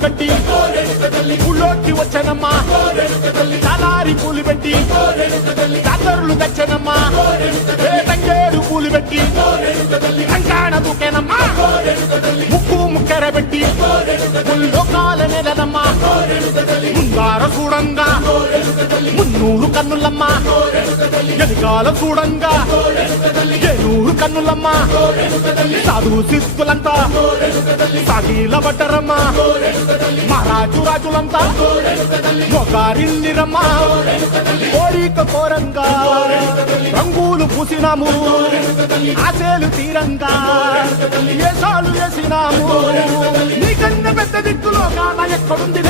కట్టి ఊళ్ళోకి వచ్చనమ్మా చాలారి పూలు పెట్టి జాతరులు తెచ్చనమ్మా తంగేడు పూలు పెట్టి కంకాణ దూకేనమ్మా ముక్కు ముక్కెర పెట్టి ముల్లోకాల నెలనమ్మా ముందార చూడంగా మున్నూరు కన్నులమ్మా ఎదుగాల చూడంగా ఏనూరు కన్నులమ్మా సాధు శిస్తులంతా సాగిల బట్టరమ్మా మహారాజు రాజులంతా మొగారిల్లిరమ్మా కోరిక కోరంగా రంగులు పూసినాము ఆశలు తీరంగా ఏసాలు వేసినాము నీకన్నా పెద్ద దిక్కులో కాన ఎక్కడుంది